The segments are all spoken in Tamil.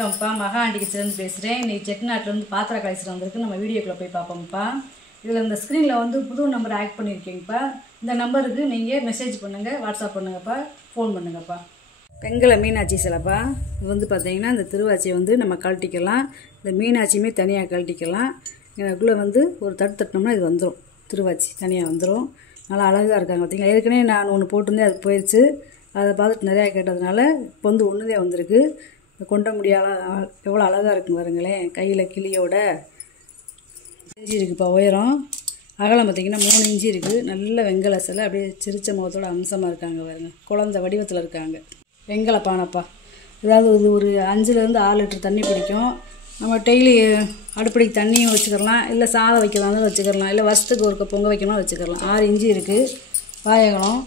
வணக்கம்ப்பா, மகா ஆண்டி கிச்சன்லேருந்து பேசுகிறேன். இன்றைக்கி செட்டிநாட்டிலேருந்து பாத்திரம் கலைச்சிட்டு வந்திருக்கு. நம்ம வீடியோக்குள்ளே போய் பார்ப்போம்ப்பா. இதில் இந்த ஸ்க்ரீனில் வந்து புது நம்பர் ஆட் பண்ணியிருக்கீங்கப்பா. இந்த நம்பருக்கு நீங்கள் மெசேஜ் பண்ணுங்கள், வாட்ஸ்அப் பண்ணுங்கப்பா, ஃபோன் பண்ணுங்கப்பா. வெங்கல மீனாட்சி சிலைப்பா. இது வந்து பார்த்திங்கன்னா இந்த திருவாச்சியை வந்து நம்ம கழட்டிக்கலாம். இந்த மீனாட்சியுமே தனியாக கழட்டிக்கலாம். எனக்குள்ளே வந்து ஒரு தட்டினோம்னா இது வந்துடும், திருவாச்சி தனியாக வந்துடும். நல்லா அழகாக இருக்காங்க பார்த்திங்களா. ஏற்கனவே நான் ஒன்று போட்டிருந்தேன், அது போயிடுச்சு. அதை பார்த்துட்டு நிறையா கேட்டதுனால இப்போ வந்து ஒன்றுதே வந்திருக்கு. கொண்ட முடியாத எவ்வளோ அழகாக இருக்குன்னு பாருங்களேன். கையில் கிளியோட இன்ச்சு இருக்குப்பா. உயரம் அகலம் பார்த்திங்கன்னா 3 இன்ச்சு இருக்குது. நல்ல வெங்கல சிலை, அப்படியே சிரிச்ச முகத்தோட அம்சமாக இருக்காங்க பாருங்கள். குழந்தை வடிவத்தில் இருக்காங்க. வெங்கல பானைப்பா. அதாவது இது ஒரு 5லேருந்து 6 லிட்டர் தண்ணி பிடிக்கும். நம்ம டெய்லி அடுப்படிக்கு தண்ணியும் வச்சுக்கலாம், இல்லை சாதம் வைக்கிறதாலும் வச்சுக்கலாம், இல்லை வருஷத்துக்கு ஒரு பொங்க வைக்கணும் வச்சுக்கலாம். 6 இன்ச்சு இருக்குது. வாயகலம்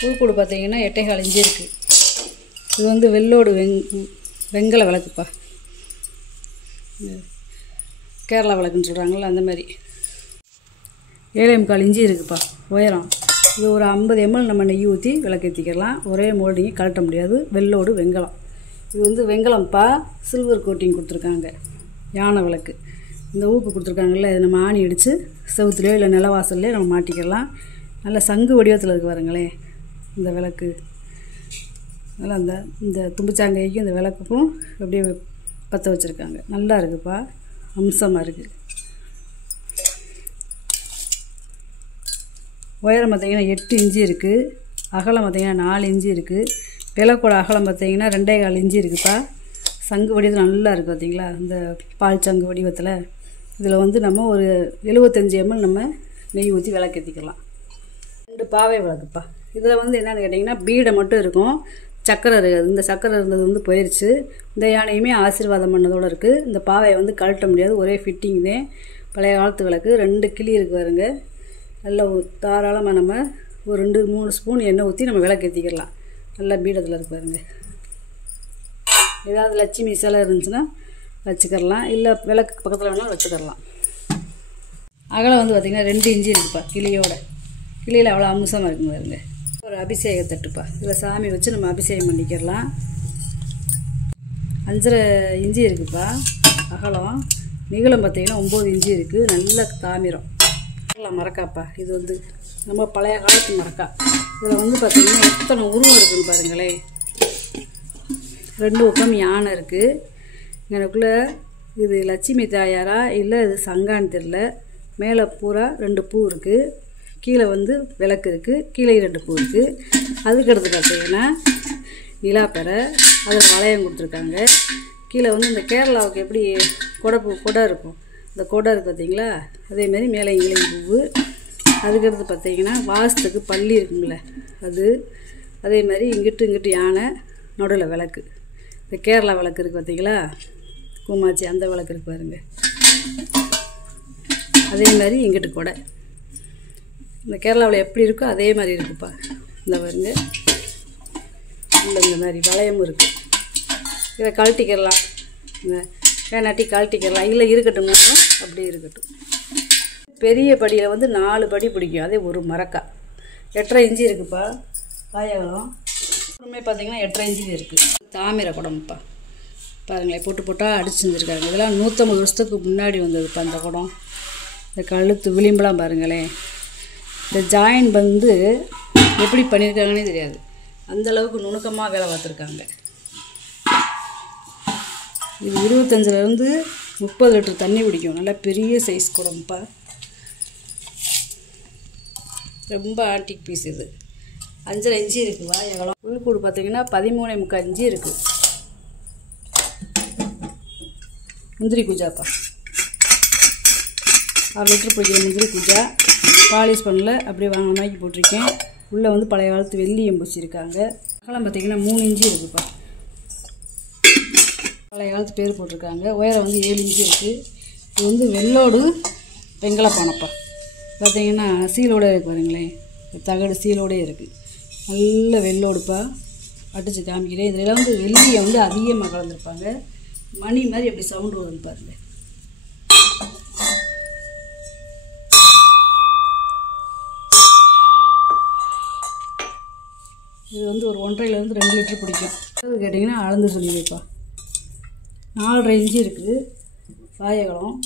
பூக்கூடு பார்த்திங்கன்னா 8.25 இன்ச்சு இருக்குது. இது வந்து வெள்ளோடு வெங்கல விளக்குப்பா. கேரளா விளக்குன்னு சொல்கிறாங்கள அந்த மாதிரி. 7.25 இன்ச்சு இருக்குப்பா உயரம். இது ஒரு 50 ml நம்ம நெய் ஊற்றி விளக்கேற்றிக்கலாம். ஒரே மோல்டிங்க கழட்ட முடியாது. வெள்ளோடு வெங்கலம். இது வந்து வெங்கலம்ப்பா. சில்வர் கோட்டிங் கொடுத்துருக்காங்க. யானை விளக்கு. இந்த ஊக்கு கொடுத்துருக்காங்கல்ல, இது நம்ம ஆணி அடித்து செவுத்துலையோ இல்லை நிலவாசல்லையோ நம்ம மாட்டிக்கலாம். நல்ல சங்கு வடிவத்தில் இருக்கு பாருங்களேன் இந்த விளக்கு. அதனால் இந்த தும்புச்சாங்கைக்கும் இந்த விளக்குக்கும் அப்படியே பற்ற வச்சுருக்காங்க. நல்லா இருக்குப்பா, அம்சமாக இருக்குது. உயரம் பார்த்திங்கன்னா 8 இன்ச்சு இருக்குது. அகலம் பார்த்திங்கன்னா 4 இன்ச்சு இருக்குது. விளக்கோட அகலம் பார்த்திங்கன்னா 2.25 இன்ச்சு இருக்குப்பா. சங்கு வடிவத்தில் நல்லா இருக்குது பார்த்திங்களா, இந்த பால் சங்கு வடிவத்தில். இதில் வந்து நம்ம ஒரு 75 ml நம்ம நெய் ஊற்றி விளக்கேற்றிக்கலாம். 2 பாவை விளக்குப்பா. இதில் வந்து என்னென்னு கேட்டிங்கன்னா பீடை மட்டும் இருக்கும், சக்கரை இருக்காது. இந்த சக்கரை இருந்தது வந்து போயிடுச்சு. இந்த யானையுமே ஆசீர்வாதம் பண்ணதோடு இருக்குது. இந்த பாவையை வந்து கழட்ட முடியாது, ஒரே ஃபிட்டிங் தான். பழைய காலத்து விளக்கு. 2 கிளி இருக்கு பாருங்க. நல்லா தாராளமாக நம்ம ஒரு 2-3 ஸ்பூன் எண்ணெய் ஊற்றி நம்ம விளக்கேற்றிக்கலாம். நல்லா பீடத்தில் இருக்கு பாருங்க. ஏதாவது லட்சுமி சிலை இருந்துச்சுன்னா வச்சுக்கலாம், இல்லை விளக்கு பக்கத்தில் வேணாலும் வச்சுக்கலாம். அகலம் வந்து பார்த்திங்கன்னா 2 இன்ச்சு இருக்குப்பா. கிளியோட கிளியில் அவ்வளோ அம்சமாக இருக்குங்க பாருங்க. ஒரு அபிஷேக தட்டுப்பா. இதில் சாமி வச்சு நம்ம அபிஷேகம் பண்ணிக்கிறலாம். 5.5 இன்ச்சு இருக்குப்பா அகலம். நீளம் பார்த்திங்கன்னா 9 இன்ச்சு இருக்குது. நல்ல தாமிரம் மரக்காப்பா. இது வந்து நம்ம பழைய காலத்து மரக்கா. இதில் வந்து பார்த்திங்கன்னா எத்தனை உருவம் இருக்குன்னு பாருங்களேன். 2 பக்கம் யானை இருக்குது. எனக்குள்ளே இது லட்சுமி தாயாரா இல்லை இது சங்கான்னு தெரில. மேலே பூரா 2 பூ இருக்குது. கீழே வந்து விளக்கு இருக்குது. கீழே 2 பூ இருக்குது. அதுக்கடுத்து பார்த்திங்கன்னா நிலாப்பறை. அதில் வளையம் கொடுத்துருக்காங்க. கீழே வந்து இந்த கேரளாவுக்கு எப்படி கொடை இருக்கும், இந்த கொடை இருக்குது பார்த்திங்களா, அதேமாரி மேலே இங்கிலீஷ் பூவு. அதுக்கடுத்து பார்த்திங்கன்னா வாசத்துக்கு பள்ளி இருக்குங்கள அது. அதே மாதிரி இங்கிட்டு யானை, நடுவில் விளக்கு. இந்த கேரளா விளக்கு இருக்குது பார்த்திங்களா, கூமாச்சி அந்த விளக்கு இருக்குது பாருங்க. அதே மாதிரி இங்கிட்டு கொடை. இந்த கேரளாவில் எப்படி இருக்கோ அதே மாதிரி இருக்குப்பா. இந்த பாருங்க, இந்த மாதிரி வளையமும் இருக்குது. இதை கழட்டிக்கிறலாம், வேணாட்டி கழட்டிக்கிறலாம், இல்லை இருக்கட்டும் அப்படியே இருக்கட்டும். பெரிய படியில் வந்து 4 படி பிடிக்கும். அதே ஒரு மரக்கா. 8.5 இன்ச்சு இருக்குப்பா வாயகலம். அப்புறமே பார்த்திங்கன்னா 8.5 இன்ச்சு இருக்குது. தாமிர குடம்ப்பா. பாருங்களேன், போட்டால் அடிச்சு செஞ்சுருக்காங்க. இதெல்லாம் 150 வருஷத்துக்கு முன்னாடி வந்ததுப்பா இந்த குடம். இந்த கழுத்து விளிம்பெலாம் பாருங்களேன். இந்த ஜாயின் வந்து எப்படி பண்ணியிருக்காங்கன்னே தெரியாது, அந்தளவுக்கு நுணுக்கமாக வேலை பார்த்துருக்காங்க. இது 25லேருந்து 30 லிட்டர் தண்ணி பிடிக்கும். நல்லா பெரிய சைஸ் குடம்ப்பா. ரொம்ப ஆன்டிக் பீஸ் இது. 5.5 இன்ச்சு இருக்குவா எவ்வளோ. உள்கூடு பார்த்திங்கன்னா 13.25 இன்ச்சு இருக்குது. முந்திரி குஜாப்பா. 6 லிட்டர் பிடிக்கிற முந்திரி குஜா. பாலிஷ் பண்ணல, அப்படியே வாங்கி போட்டிருக்கேன். உள்ளே வந்து பழைய காலத்து வெள்ளி எம்பூச்சிருக்காங்க. அகலம் பார்த்திங்கன்னா 3 இன்ச்சு இருக்குப்பா. பழைய காலத்து பேர் போட்டிருக்காங்க. உயரம் வந்து 7 இன்ச்சு இருக்குது. இது வந்து வெள்ளோடு வெங்கல பானைப்பா. பார்த்திங்கன்னா சீலோடு இருக்குது பாருங்களேன். தகடு சீலோடே இருக்குது. நல்ல வெள்ளோடுப்பா. அடித்து காமிக்கிறேன். இதில் வந்து வெள்ளியை வந்து அதிகமாக கலந்துருப்பாங்க. மணி மாதிரி எப்படி சவுண்டு வருதுன்னு பாருங்கள். இது வந்து ஒரு 1.5லேருந்து 2 லிட்டர் பிடிக்கும். அது கேட்டிங்கன்னா அளந்து சொல்லி வைப்பா. 4.5 இன்ச்சு இருக்குது வாழைப்பழம்.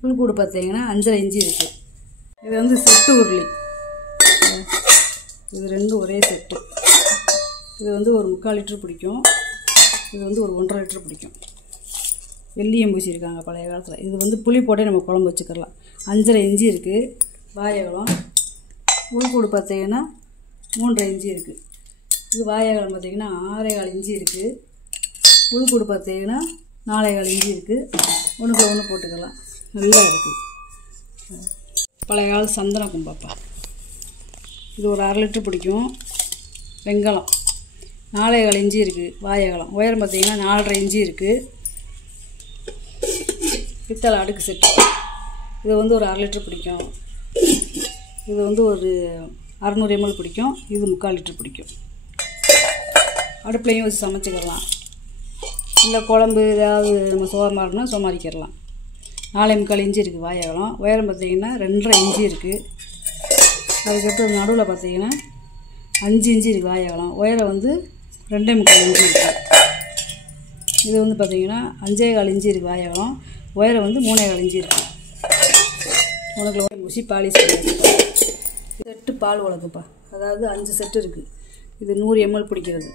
புல்கூடு பார்த்தீங்கன்னா 5.5 இன்ச்சு இருக்குது. இது வந்து செட்டு உருளி. இது ரெண்டும் ஒரே செட்டு. இது வந்து ஒரு 3/4 லிட்டர் பிடிக்கும். இது வந்து ஒரு 1.5 லிட்டர் பிடிக்கும். வெள்ளியம் பூசியிருக்காங்க பழைய காலத்தில். இது வந்து புளி போட்டே நம்ம குழம்பு வச்சுக்கலாம். 5.5 இன்ச்சு இருக்குது வாழைப்பழம். புல்கூடு பார்த்தீங்கன்னா 3.5 இன்ச்சு இருக்குது. இது வாழைப்பழம் பார்த்தீங்கன்னா 6.25 இன்ச்சு இருக்குது. புல்கூடு பார்த்தீங்கன்னா 4.25 இன்ச்சு இருக்குது. ஒன்றுக்கு ஒன்று போட்டுக்கலாம். நல்லா இருக்குது. பழைய கால சந்தன கும்பாப்பா. இது ஒரு 1/2 லிட்டர் பிடிக்கும். வெங்காயம் 4.25 இன்ச்சு இருக்குது வாழைப்பழம். உயரம் பார்த்தீங்கன்னா 4.5 இன்ச்சு இருக்குது. பித்தளை அடுக்கு செட்டு. இது வந்து ஒரு 1/2 லிட்டர் பிடிக்கும். இது வந்து ஒரு 600 ml பிடிக்கும். இது 3/4 லிட்டர் பிடிக்கும். அடுப்புலையும் வச்சு சமைச்சிக்கலாம். இல்லை குழம்பு ஏதாவது நம்ம சோறமாக இருக்குன்னா சோமாரிக்கிடலாம். 4.25 இன்ச்சு இருக்குது வாழைப்பழம். உயரம் பார்த்தீங்கன்னா 2.5 இன்ச்சு இருக்குது. அதுக்கடுத்து நடுவில் பார்த்தீங்கன்னா 5 இன்ச்சு இருக்குது வாழைப்பழம். உயரம் வந்து 2.25 இன்ச்சு இருக்குது. இது வந்து பார்த்தீங்கன்னா 5.25 இன்ச்சு இருக்குது வாழைப்பழம். உயரம் வந்து 3.25 இன்ச்சு இருக்குது. உனக்கு முசி பாலிஷ் செட்டு பால் உலக்குப்பா. அதாவது 5 செட்டு இருக்குது. இது 100 ml பிடிக்கிறது.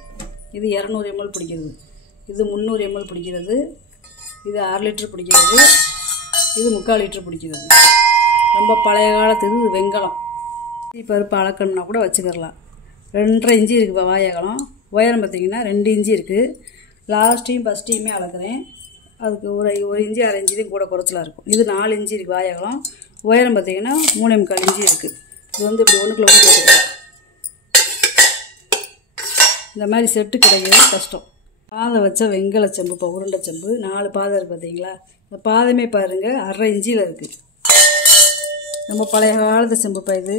இது 200 ml பிடிக்கிறது. இது 300 ml பிடிக்கிறது. இது 1/2 லிட்டர் பிடிக்கிறது. இது 3/4 லிட்டர் பிடிக்கிறது. ரொம்ப பழைய காலத்து இது வெங்காயம். பருப்பு அளக்கணும்னா கூட வச்சுக்கலாம். 2.5 இன்ச்சு இருக்குது வாழைப்பழம். உயரம் பார்த்திங்கன்னா 2 இன்ச்சு இருக்குது. லாஸ்ட்டையும் ஃபஸ்ட்டையுமே அளக்குறேன். அதுக்கு ஒரு இன்ச்சு 1/2 இன்ச்சு கூட குறைச்சலாக இருக்கும். இது 4 இன்ச்சு இருக்குது வாழைப்பழம். உயரம் பார்த்திங்கன்னா 3.25 இன்ச்சு இருக்குது. இது வந்து இப்படி ஒன்றுக்குள்ள ஒன்று போட்டுக்கலாம். இந்த மாதிரி செட்டு கிடைக்கிறது கஷ்டம். பாதை வச்ச வெங்கல செம்பு இப்போ உருண்டை செம்பு 4 பாதை இருக்குது பார்த்தீங்களா. இந்த பாதமே பாருங்கள் 1/2 இன்ச்சில் இருக்குது. நம்ம பழைய காலத்து செம்புப்பா. இது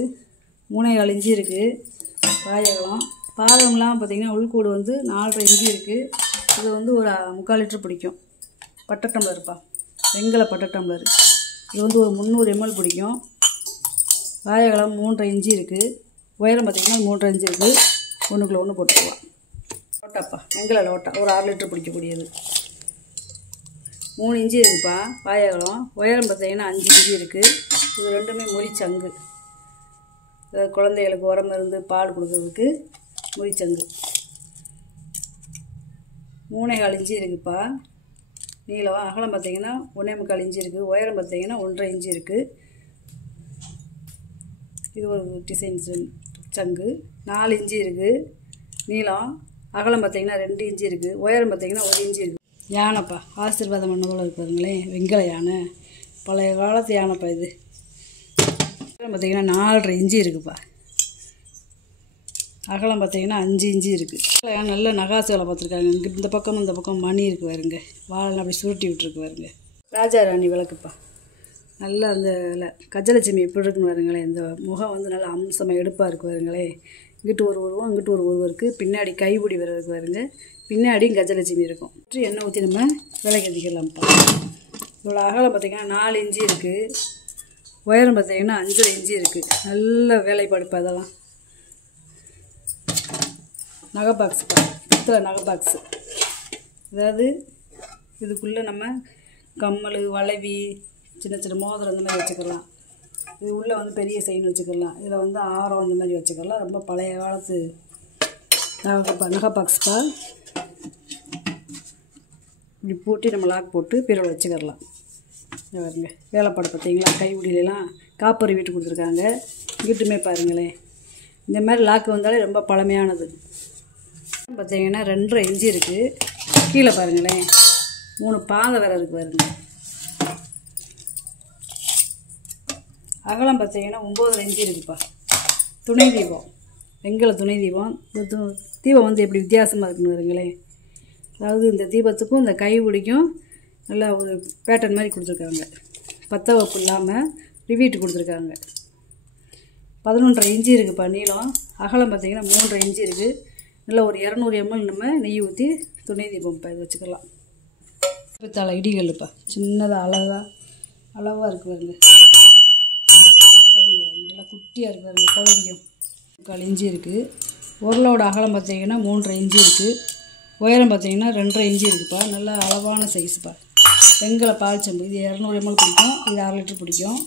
3.25 இன்ச்சு இருக்குது வாழைப்பழம். பாதம்லாம் பார்த்திங்கன்னா உள்கூடு வந்து 4.5 இன்ச்சு இருக்குது. இது வந்து ஒரு 3/4 லிட்டர் பிடிக்கும். பட்டை டம்ளருப்பா, வெங்கல பட்டை டம்ளர். இது வந்து ஒரு 300 ml பிடிக்கும். வாழைப்பழம் 3.5 இன்ச்சு இருக்குது. உயரம் பார்த்திங்கன்னா 3.5 இன்ச்சு இருக்குது. ஒன்றுக்குள்ள ஒன்று போட்டுக்கலாம். லோட்டாப்பா, வெங்கல லோட்டா ஒரு 1/2 லிட்டர் பிடிக்கக்கூடியது. 3 இன்ச்சு இருக்குப்பா வாழைப்பழம். உயரம் பார்த்திங்கன்னா 5 இன்ச்சு இருக்குது. இது ரெண்டுமே முறிச்சங்கு. அதாவது குழந்தைகளுக்கு உரம் இருந்து பால் கொடுக்கறதுக்கு முறிச்சங்கு. 3.25 இன்ச்சு இருக்குதுப்பா நீளம். அகலம் பார்த்திங்கன்னா 1.25 இன்ச்சு இருக்குது. உயரம் பார்த்திங்கன்னா 1.5 இன்ச்சு இருக்குது. இது ஒரு டிசைன் சங்கு. 4 இன்ச்சு இருக்குது நீளம். அகலம் பார்த்திங்கன்னா 2 இன்ச்சு இருக்குது. உயரம் பார்த்திங்கன்னா 1 இன்ச்சு இருக்குது. யானைப்பா, ஆசீர்வாதம் பண்ணதோடு இருப்பாருங்களேன். வெங்கல யானை, பழைய காலத்து யானைப்பா. இது பார்த்திங்கன்னா 4.5 இன்ச்சு இருக்குதுப்பா. அகலம் பார்த்திங்கன்னா 5 இன்ச்சு இருக்குது. நல்ல நகாசு வேலை பார்த்துருக்காங்க. இங்கே இந்த பக்கமும் இந்த பக்கம் மணி இருக்கு பாருங்க. வாழை அப்படி சுருட்டி விட்டுருக்கு பாருங்க. ராஜா ராணி விளக்குப்பா. நல்லா அந்த கஜலட்சுமி எப்படி இருக்குன்னு பாருங்களேன். இந்த முகம் வந்து நல்லா அம்சமாக எடுப்பாக இருக்கு பாருங்களேன். இங்கிட்டு ஒரு உருவம், அங்கிட்டு ஒரு உருவம் இருக்குது. பின்னாடி கைப்பிடி வர்றதுக்கு பாருங்க. பின்னாடியும் கஜலட்சுமி இருக்கும். எண்ணெய் ஊற்றி நம்ம விலை கட்டிக்கலாம்ப்பா. இதோட அகலம் பார்த்திங்கன்னா 4 இன்ச்சு இருக்குது. உயரம் பார்த்திங்கன்னா 5.5 இன்ச்சு இருக்குது. நல்ல வேலைப்பாடுப்பா. அதெல்லாம் நகை பாக்ஸுப்பா, பித்தளை நகை பாக்ஸு. அதாவது இதுக்குள்ளே நம்ம கம்மல், வளைவி, சின்ன சின்ன மோதிரம் அந்த மாதிரி வச்சுக்கலாம். இது உள்ளே வந்து பெரிய செயின் வச்சுக்கலாம். இதில் வந்து ஆரம் அந்த மாதிரி வச்சுக்கலாம். ரொம்ப பழைய காலத்து நகை பாக்ஸுப்பா. இப்படி பூட்டி நம்ம லாக் போட்டு பீரோவில் வச்சுக்கலாம். பாருங்க வேலைப்பாடு பார்த்தீங்களா. கைவிடிலாம் காப்பரி வீட்டு கொடுத்துருக்காங்க. வீட்டுமே பாருங்களேன். இந்த மாதிரி லாக்கு வந்தாலே ரொம்ப பழமையானது. பார்த்தீங்கன்னா 2.5 இன்ச்சு இருக்குது. கீழே பாருங்களேன் 3 பாதை வேறு இருக்குது பாருங்க. அகலம் பார்த்தீங்கன்னா 9.5 இன்ச்சு இருக்குதுப்பா. துணை தீபம், வெங்கல துணை தீபம். தீபம் வந்து எப்படி வித்தியாசமாக இருக்குன்னு பாருங்களேன். அதாவது இந்த தீபத்துக்கும் இந்த கைப்பிடிக்கும் நல்லா ஒரு பேட்டர்ன் மாதிரி கொடுத்துருக்காங்க. பற்ற வப்பு இல்லாமல் ரிவீட்டு கொடுத்துருக்காங்க. 11.5 இன்ச்சு இருக்குதுப்பா நீளம். அகலம் பார்த்திங்கன்னா 3.5 இன்ச்சு இருக்குது. நல்லா ஒரு 200 ml நம்ம நெய் ஊற்றி துணை தீபம் இது வச்சுக்கலாம். பித்தளை இடிகல்லுப்பா. சின்னதாக அளவாக இருக்குது பாருங்க. சவுண்டு பாருங்க. நல்லா குட்டியாக இருக்குது பாருங்க. குழந்தையும் 3/4 இன்ச்சு இருக்குது. உருளோட அகலம் பார்த்திங்கன்னா 3.5 இன்ச்சு இருக்குது. உயரம் பார்த்தீங்கன்னா 2.5 இன்ச்சு இருக்குப்பா. நல்லா அளவான சைஸுப்பா. வெங்கல பால் செம்பு. இது 200 ml பிடிக்கும், இது 1/2 லிட்டர் பிடிக்கும்.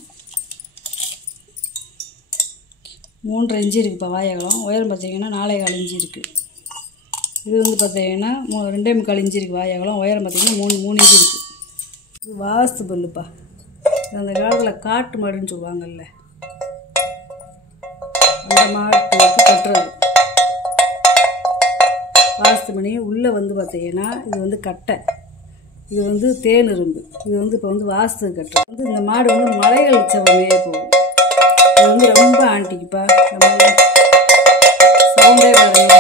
3.5 இன்ச்சு இருக்குப்பா வாயகலம். உயரம் பார்த்தீங்கன்னா 4.25 இன்ச்சு இருக்குது. இது வந்து பார்த்தீங்கன்னா 2.25 இன்ச்சு இருக்குது வாயகலம். உயரம் பார்த்தீங்கன்னா 3 இன்ச்சு இருக்குது. இது வாஸ்து பல்லுப்பா. அந்த காலத்தில் காட்டு மாடுன்னு சொல்லுவாங்கல்ல, அந்த மாட்டுக்கு கட்டுறது வாஸ்து மணி. உள்ளே வந்து பார்த்தீங்கன்னா இது வந்து கட்டை, இது வந்து தேன் இரும்பு. இது வந்து இப்போ வந்து வாஸ்து கட்டுறது வந்து இந்த மாடு வந்து மலைகள் செவமே போகும். இது வந்து ரொம்ப ஆண்டிக்குப்பா. நம்ம சவுண்டே பாருங்க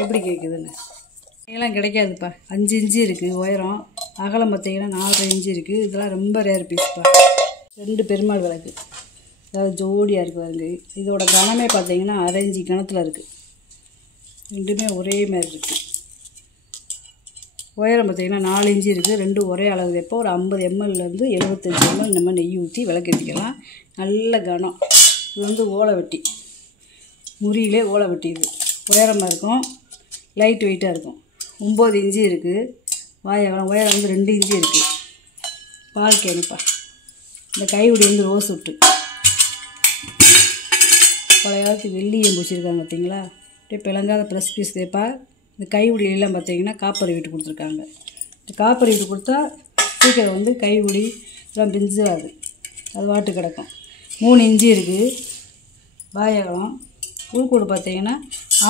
எப்படி கேட்குதுன்னு. இதெல்லாம் கிடைக்காதுப்பா. 5 இன்ச்சு இருக்குது உயரம். அகலம் பார்த்தீங்கன்னா 4.5 இன்ச்சு இருக்குது. இதெல்லாம் ரொம்ப ரேர் பீஸ்ப்பா. 2 பெருமாள் விளக்கு, அதாவது ஜோடியாக இருக்குது பாருங்க. இதோட கனமே பார்த்தீங்கன்னா 1/2 இன்ச்சு கணத்தில் இருக்குது. ரெண்டுமே ஒரே மாதிரி இருக்குது. உயரம் பார்த்தீங்கன்னா 4 இன்ச்சு இருக்குது. ரெண்டும் ஒரே அளவு வைப்போம். ஒரு 50 mlலேருந்து 75 ml நம்ம நெய் ஊற்றி விளக்கேற்றிக்கலாம். நல்ல கனம். இது வந்து ஓலை வெட்டி, முறியிலே ஓலை வெட்டி. இது உயரமாக இருக்கும், லைட் வெயிட்டாக இருக்கும். 9 இன்ச்சு இருக்குது வாயகலம். உயரம் வந்து 2 இன்ச்சு இருக்குது. பால் கேனுப்பா. இந்த கைவிடி வந்து ரோஸ் விட்டு பழைய காலத்து வெள்ளியம் பூச்சிருக்காங்க பார்த்தீங்களா, அப்படியே பிளங்காத ப்ரெஸ் பீஸ் தேப்பா. இந்த கைவிடியெல்லாம் பார்த்தீங்கன்னா காப்பர் வீட்டு கொடுத்துருக்காங்க. இந்த காப்பர் வீட்டு கொடுத்தா சீக்கிரம் வந்து கைவிடி எல்லாம் பிஞ்சாது, அது வாட்டு கிடக்கும். 3 இன்ச்சு இருக்குது வாயகலம். உள்கூடு பார்த்தீங்கன்னா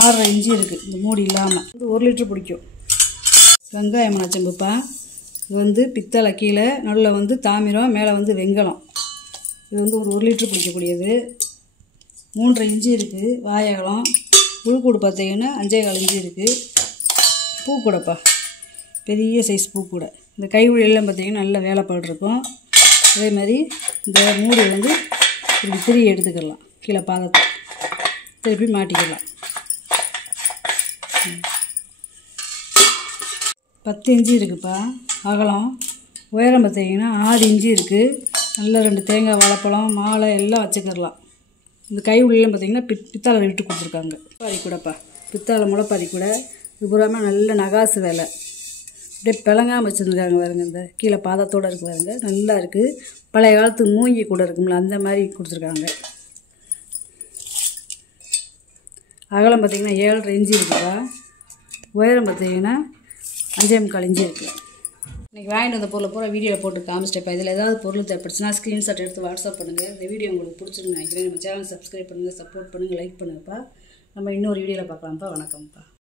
6.5 இன்ச்சு இருக்குது. இந்த மூடி இல்லாமல் இது 1 லிட்டர் பிடிக்கும். வெங்காயம் மணச்சம்புப்பா. இது வந்து பித்தளை, கீழே நடுவில் வந்து தாமிரம், மேலே வந்து வெங்கலம். இது வந்து ஒரு 1 லிட்டர் பிடிக்கக்கூடியது. 3.5 இன்ச்சு இருக்குது வாயகலம். உள்கூடு பார்த்தீங்கன்னா 5.25 இன்ச்சு இருக்குது. பூக்கூடைப்பா, பெரிய சைஸ் பூக்கூடை. இந்த கைவிழியெல்லாம் பார்த்தீங்கன்னா நல்ல வேலைப்பாடு இருக்கும். அதே மாதிரி இந்த மூடி வந்து இப்படி திரி எடுத்துக்கலாம். கீழே பாதத்தை திருப்பி மாட்டிக்கலாம். 10 இன்ச்சு இருக்குப்பா அகலம். உயரம் பார்த்தீங்கன்னா 6 இன்ச்சு இருக்குது. நல்ல 2 தேங்காய், வாழைப்பழம், மாலை எல்லாம் வச்சுக்கிடலாம். இந்த கைவிழியெல்லாம் பார்த்தீங்கன்னா பித்தாளை விட்டு கொடுத்துருக்காங்க. முளைப்பாரி கூடப்பா, பித்தாளை முளைப்பாரி கூட. இது பூராமே நல்ல நகாசு வேலை. அப்படியே பிளங்காமல் வச்சுருந்துருக்காங்க பாருங்க. இந்த கீழே பாதத்தோடு இருக்குது பாருங்க, நல்லா இருக்குது. பழைய காலத்து மூங்கி கூட இருக்கும்ல, அந்த மாதிரி கொடுத்துருக்காங்க. அகலம் பார்த்தீங்கன்னா 7.5 இன்ச்சு இருக்குப்பா. உயரம் பார்த்தீங்கன்னா 5.25 இன்ச்சு இருக்குது. இன்றைக்கி வாங்கிட்டு வந்த பொருளை பூரா வீடியோவில் போட்டு காமிச்சிட்டேப்பா. இதில் ஏதாவது பொருள் தேவைப்படுச்சுன்னா ஸ்க்ரீன்ஷாட் எடுத்து வாட்ஸ்அப் பண்ணுங்கள். இந்த வீடியோ உங்களுக்கு பிடிச்சிருன்னு நினைக்கிறேன். நம்ம சேனல் சப்ஸ்கிரைப் பண்ணுங்கள், சப்போர்ட் பண்ணுங்கள், லைக் பண்ணுங்கப்பா. நம்ம இன்னொரு வீடியோவில் பார்க்கலாம்ப்பா. வணக்கம்ப்பா.